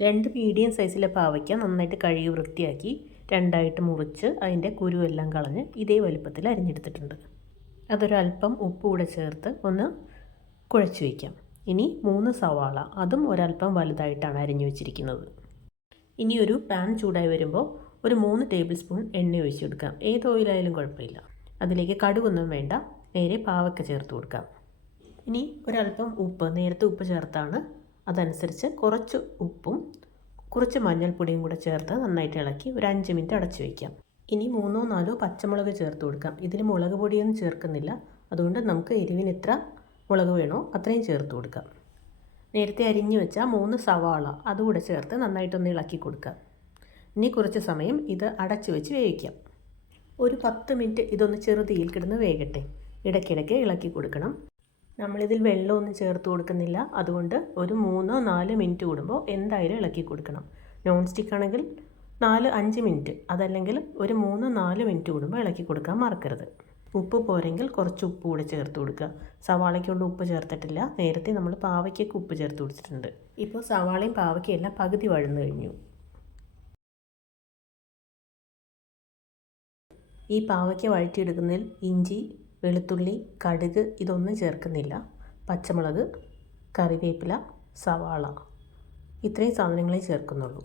2 medium സൈസിലെ പാവയ്ക്ക നന്നായിട്ട് കഴുകി വൃത്തിയാക്കി രണ്ടായിട്ട് മുറിച്ച് അതിൻ്റെ കുരുവെല്ലാം കളഞ്ഞ് ഇതേ വലുപ്പത്തിൽ അരിഞ്ഞെടുത്തിട്ടുണ്ട്. അതൊരല്പം ഉപ്പ് കൂടെ ചേർത്ത് ഒന്ന് കുഴച്ച് വയ്ക്കാം. ഇനി 3 സവാള, അതും ഒരല്പം വലുതായിട്ടാണ് അരിഞ്ഞു വെച്ചിരിക്കുന്നത്. ഇനി ഒരു പാൻ ചൂടായി വരുമ്പോൾ ഒരു 3 ടേബിൾ സ്പൂൺ എണ്ണ ഒഴിച്ച് കൊടുക്കാം. ഏത് ഓയിലായാലും കുഴപ്പമില്ല. അതിലേക്ക് കടുകൊന്നും വേണ്ട, നേരെ പാവയ്ക്ക ചേർത്ത് കൊടുക്കാം. ഇനി ഒരല്പം ഉപ്പ്, നേരത്തെ ഉപ്പ് ചേർത്താണ്, അതനുസരിച്ച് കുറച്ച് ഉപ്പും കുറച്ച് മഞ്ഞൾപ്പൊടിയും കൂടെ ചേർത്ത് നന്നായിട്ട് ഇളക്കി ഒരു 5 മിനിറ്റ് അടച്ചു വയ്ക്കാം. ഇനി 3-4 പച്ചമുളക് ചേർത്ത് കൊടുക്കാം. ഇതിൽ മുളക് പൊടിയൊന്നും ചേർക്കുന്നില്ല, അതുകൊണ്ട് നമുക്ക് എരിവിന് എത്ര മുളക് വേണോ അത്രയും ചേർത്ത് കൊടുക്കാം. നേരത്തെ അരിഞ്ഞു വെച്ച 3 സവാള അതുകൂടെ ചേർത്ത് നന്നായിട്ടൊന്ന് ഇളക്കി കൊടുക്കാം. ഇനി കുറച്ച് സമയം ഇത് അടച്ചു വെച്ച് വേവിക്കാം. ഒരു 10 മിനിറ്റ് ഇതൊന്ന് ചെറുതീയിൽ കിടന്ന് വേകട്ടെ. ഇടയ്ക്കിടയ്ക്ക് ഇളക്കി കൊടുക്കണം. നമ്മളിതിൽ വെള്ളമൊന്നും ചേർത്ത് കൊടുക്കുന്നില്ല, അതുകൊണ്ട് ഒരു 3-4 മിനിറ്റ് കൂടുമ്പോൾ എന്തായാലും ഇളക്കി കൊടുക്കണം. നോൺ സ്റ്റിക്ക് ആണെങ്കിൽ 4-5 മിനിറ്റ്, അതല്ലെങ്കിൽ ഒരു 3-4 മിനിറ്റ് കൂടുമ്പോൾ ഇളക്കി കൊടുക്കാൻ മറക്കരുത്. ഉപ്പ് പോരെങ്കിൽ കുറച്ച് ഉപ്പ് കൂടെ ചേർത്ത് കൊടുക്കുക. സവാളയ്ക്കുള്ള ഉപ്പ് ചേർത്തിട്ടില്ല, നേരത്തെ നമ്മൾ പാവയ്ക്കൊക്കെ ഉപ്പ് ചേർത്ത് കൊടുത്തിട്ടുണ്ട്. ഇപ്പോൾ സവാളയും പാവയ്ക്കയെല്ലാം പകുതി വഴന്നു കഴിഞ്ഞു. ഈ പാവയ്ക്ക വഴറ്റിയെടുക്കുന്നതിൽ ഇഞ്ചി, വെളുത്തുള്ളി, കടുക് ഇതൊന്നും ചേർക്കുന്നില്ല. പച്ചമുളക്, കറിവേപ്പില, സവാള ഇത്രയും സാധനങ്ങളെ ചേർക്കുന്നുള്ളൂ.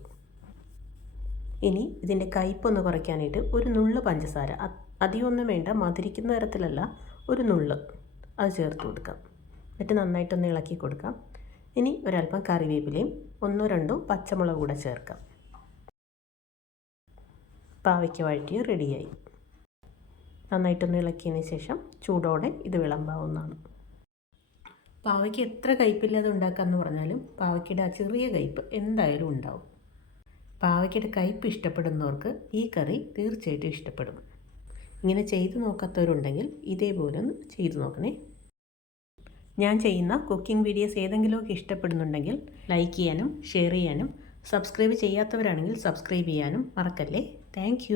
ഇനി ഇതിൻ്റെ കയ്പ്പൊന്ന് കുറയ്ക്കാനായിട്ട് ഒരു നുള്ള് പഞ്ചസാര, അധികമൊന്നും വേണ്ട, മധുരിക്കുന്ന തരത്തിലല്ല, ഒരു നുള്ള് അത് ചേർത്ത് കൊടുക്കാം. എന്നിട്ട് നന്നായിട്ടൊന്ന് ഇളക്കി കൊടുക്കാം. ഇനി ഒരല്പം കറിവേപ്പിലയും 1-2 പച്ചമുളക് കൂടെ ചേർക്കാം. പാവയ്ക്ക വഴറ്റി റെഡിയായി. നന്നായിട്ടൊന്ന് ഇളക്കിയതിന് ശേഷം ചൂടോടെ ഇത് വിളമ്പാവുന്നതാണ്. പാവയ്ക്ക് എത്ര കയ്പില്ലാതെ ഉണ്ടാക്കാമെന്ന് പറഞ്ഞാലും പാവയ്ക്കയുടെ ആ ചെറിയ കയ്പ്പ് എന്തായാലും ഉണ്ടാവും. പാവയ്ക്കയുടെ കയ്പ്പ് ഇഷ്ടപ്പെടുന്നവർക്ക് ഈ കറി തീർച്ചയായിട്ടും ഇഷ്ടപ്പെടും. ഇങ്ങനെ ചെയ്തു നോക്കാത്തവരുണ്ടെങ്കിൽ ഇതേപോലെ ഒന്ന് ചെയ്തു നോക്കണേ. ഞാൻ ചെയ്യുന്ന കുക്കിംഗ് വീഡിയോസ് ഏതെങ്കിലുമൊക്കെ ഇഷ്ടപ്പെടുന്നുണ്ടെങ്കിൽ ലൈക്ക് ചെയ്യാനും ഷെയർ ചെയ്യാനും സബ്സ്ക്രൈബ് ചെയ്യാത്തവരാണെങ്കിൽ സബ്സ്ക്രൈബ് ചെയ്യാനും മറക്കല്ലേ. താങ്ക്